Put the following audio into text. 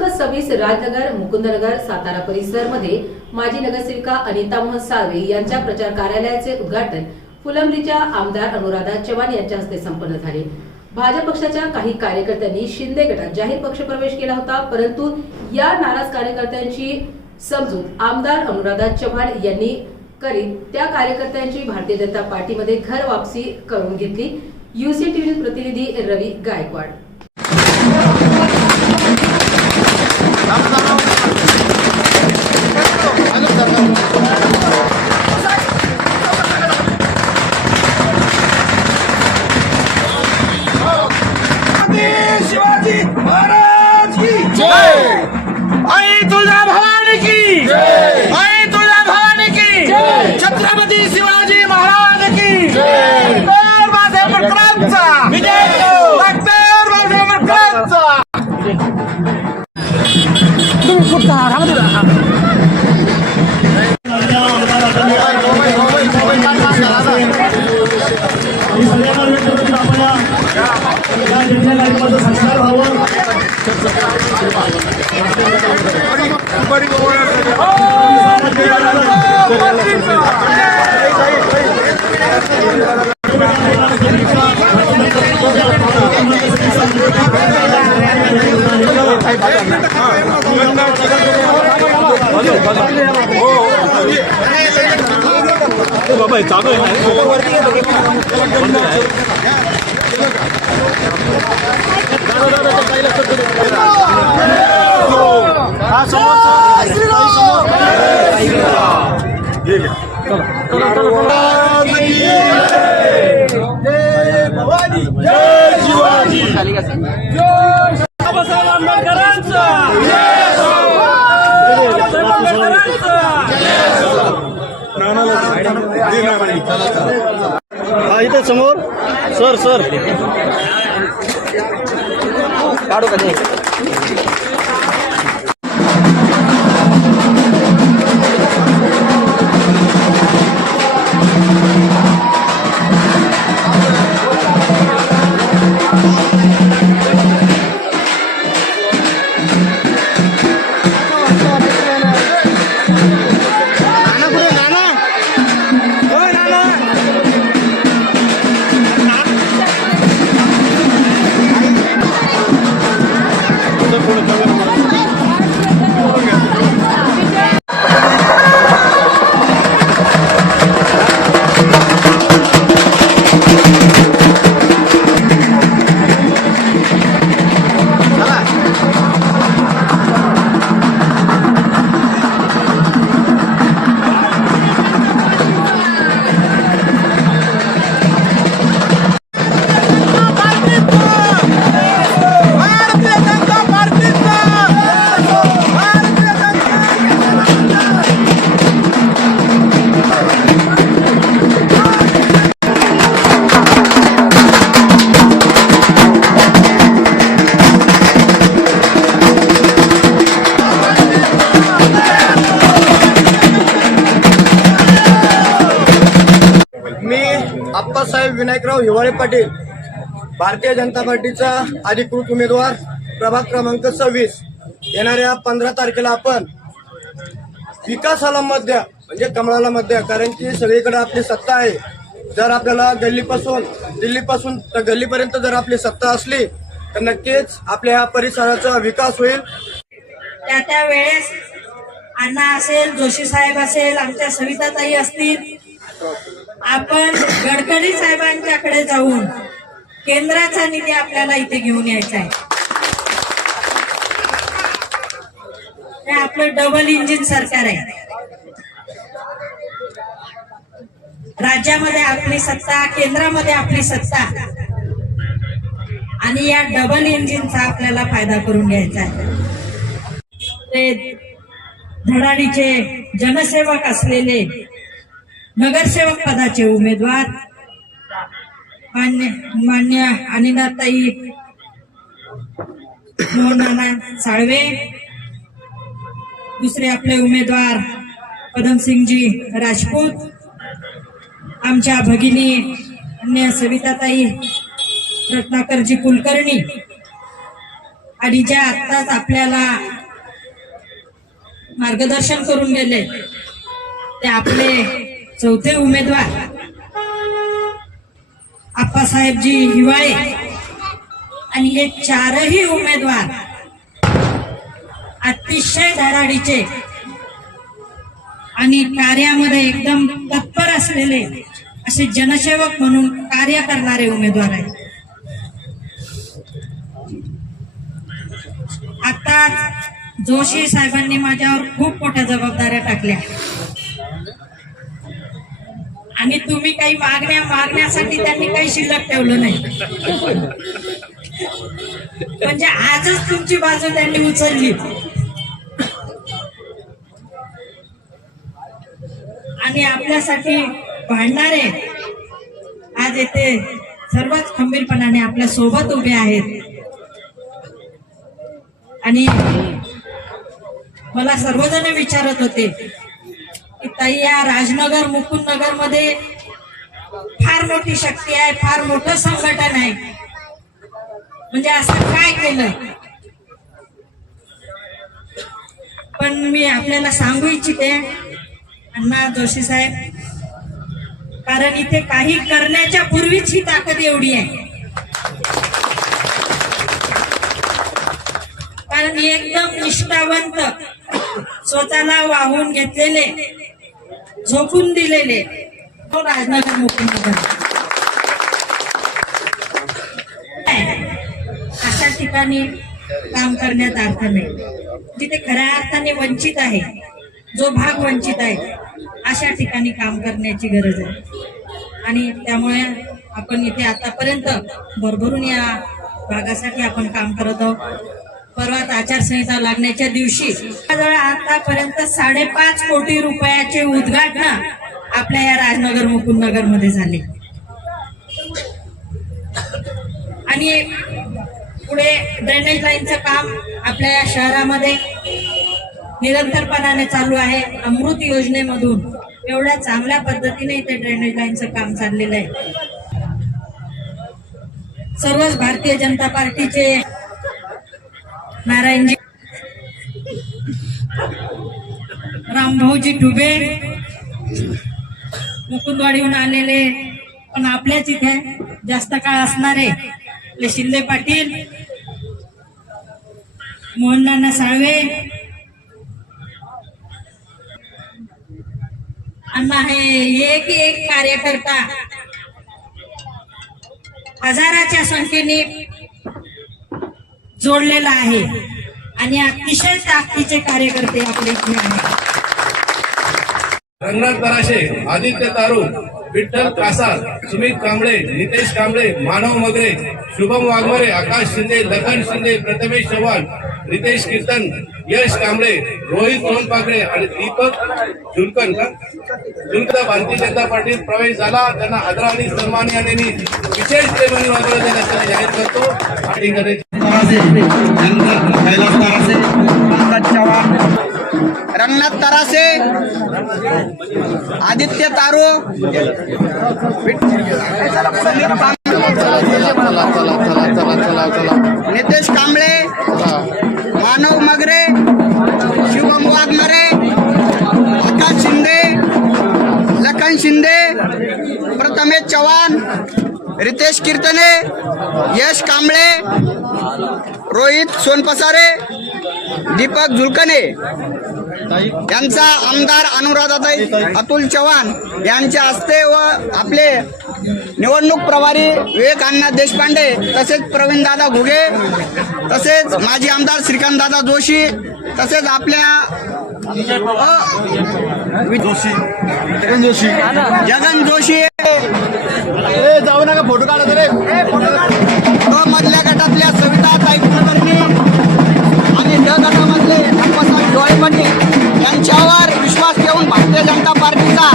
26 राजनगर मुकुंदनगर सातारा परिसर मध्ये माजी नगरसेविका अनिता मोहन साळवे यांच्या प्रचार कार्यालयाचे उद्घाटन फुलंब्रीच्या आमदार अनुराधा चव्हाण यांच्या हस्ते संपन्न झाले। भाजप पक्षाच्या काही कार्यकर्त्यांनी शिंदे गटात जाहीर पक्षप्रवेश केला होता, परंतु या नाराज कार्यकर्त्यांची समजूत आमदार अनुराधा चव्हाण यांनी करीत त्या कार्यकर्त्यांची भारतीय जनता पार्टीमध्ये घर वापसी करून घेतली। यूसीटी न्यूज प्रतिनिधी रवी गायकवाड। शिवाजी महाराज की जय। आई तुळजा भवानी की जय। आई तुळजा भवानी की जय। छत्रपती शिवाजी महाराज की जय। डॉक्टर बाबासाहेब आंबेडकरांचा विजय हो। डॉक्टर बाबासाहेब आंबेडकरांचा। तुम्ही कुठं आहात? बाबा चालू जय शिवाजी। बाबासाहेब आंबेडकरांचा इथे समोर सर काढू का ते? आप्पासाहेब विनायकराव हिवाळे पाटील, भारतीय जनता पार्टीचा अधिकृत उमेदवार, प्रभाग क्रमांक 26। येणाऱ्या 15 तारखेला आपण विकासाला मत द्या, म्हणजे कमळाला मत द्या, कारण की सगळीकडे आपली सत्ता आहे। जर आपल्याला गल्लीपासून दिल्लीपासून तर गल्लीपर्यंत जर आपली सत्ता असली तर नक्कीच आपल्या ह्या परिसराचा विकास होईल। त्या वेळेस अण्णा असेल, जोशी साहेब असेल, आमच्या सविताताई असतील, आपण गडकरी साहेबांच्याकडे जाऊन केंद्राचा निधी आपल्याला इथे घेऊन यायचा आहे। हे आपलं डबल इंजिन सरकार आहे। राज्यामध्ये आपली सत्ता, केंद्रामध्ये आपली सत्ता, आणि या डबल इंजिनचा आपल्याला फायदा करून घ्यायचा आहे। ते धडाडीचे जनसेवक असलेले नगरसेवक पदाचे उमेदवार मान्य अनिताताई मोहन साळवे, दुसरे आपले उमेदवार पदमसिंगजी राजपूत, आमच्या भगिनी अन्य सविताताई रत्नाकरजी कुलकर्णी, आणि ज्या आत्ताच आपल्याला मार्गदर्शन करून गेले ते आपले चौथे उमेदवार आप्पासाहेबजी हिवाळे आणि हे चारही उमेदवार अतिशय धडाडीचे आणि कार्यामध्ये एकदम तत्पर असलेले असे जनसेवक म्हणून कार्य करणारे उमेदवार आहेत. आता जोशी साहेबांनी माझ्यावर खूप मोठ्या जबाबदाऱ्या टाकल्या आणि तुम्ही काही मागण्यासाठी त्यांनी काही शिल्लक ठेवलं नाही. म्हणजे आजच तुमची बाजू त्यांनी उचलली आणि आपल्यासाठी भांडणारे आज येथे सर्वच खंबीरपणाने आपल्या सोबत उभे आहेत. आणि मला सर्वजण विचारत होते की ताई या राजनगर मुकुंदनगर मध्ये फार मोठी शक्ती आहे, फार मोठं संघटन आहे, म्हणजे असं काय केलं. पण मी आपल्याला सांगू इच्छिते अण्णा जोशी साहेब, कारण इथे काही करण्याच्या पूर्वीच ही ताकद एवढी आहे. कारण एकदम निष्ठावंत, स्वतःला वाहून घेतलेले, झोकून दिलेले तो राजनगर मुकुंदनगर अशा ठिकाणी काम करण्यात अर्थ नाही. जिथे खऱ्या अर्थाने वंचित आहे, जो भाग वंचित आहे, अशा ठिकाणी काम करण्याची गरज आहे. आणि त्यामुळे आपण इथे आतापर्यंत भरभरून या भागासाठी आपण काम करत आहोत. परवाच आचारसंहिता लागण्याच्या दिवशी आतापर्यंत 5.5 कोटी रुपयाचे उद्घाटन आपल्या या राजनगर मुकुंदनगर मध्ये झाले. आणि पुढे ड्रेनेज लाईनचं काम आपल्या या शहरामध्ये निरंतरपणाने चालू आहे. अमृत योजनेमधून एवढ्या चांगल्या पद्धतीने इथे ड्रेनेज लाईनचं काम चाललेलं आहे. सर्वच भारतीय जनता पार्टीचे नारायणजी, रामभाऊजी डुबे मुकुंदवाडीहून आलेले, पण आपल्याच इथे जास्त काळ असणारे आपले शिंदे पाटील, मोहननाना साळवे अण्णा, हे एक कार्यकर्ता हजाराच्या संख्येने जोडलेला आहे आणि अतिशय ताकदीचे कार्यकर्ते आपले इथे आहेत. रंगनाथ पराशे, आदित्य तारू, विठ्ठल कासार, सुमित कांबळे, नितेश कांबळे, मानव मगरे, शुभम वाघमारे, आकाश शिंदे, लखन शिंदे, प्रथमेश चव्हाण, रितेश कीर्तन, यश कांबळे, रोहित सोनपाकडे आणि दीपक जुलकर भारतीय जनता पार्टीत प्रवेश झाला. त्यांना आदराने सन्माननीय विशेष प्रेमाने वागवलं देण्याचं जाहीर करतो. आणि रंगनाथ तरासे, आदित्य तारू, नितेश कांबळे, मानव मगरे, शिवम वाघमारे, आकाश शिंदे, लखन शिंदे, प्रथमेश चव्हाण, रितेश कीर्तने, यश कांबळे, रोहित सोनपसारे, दीपक झुलकने यांचा आमदार अनुराधाताई अतुल चव्हाण यांच्या हस्ते व आपले निवडणूक प्रभारी विवेक अण्णा देशपांडे, तसेच प्रवीण दादा घुगे, तसेच माजी आमदार श्रीकांत दादा जोशी, तसेच आपल्या जगन जोशी जाऊ नका, फोटो काढा रे. मधल्या गटातल्या सविता ताई कुलकर्णी आणि ड गटामधले आप्पासाहेब डोळे पाटील यांच्यावर विश्वास ठेवून भारतीय जनता पार्टीचा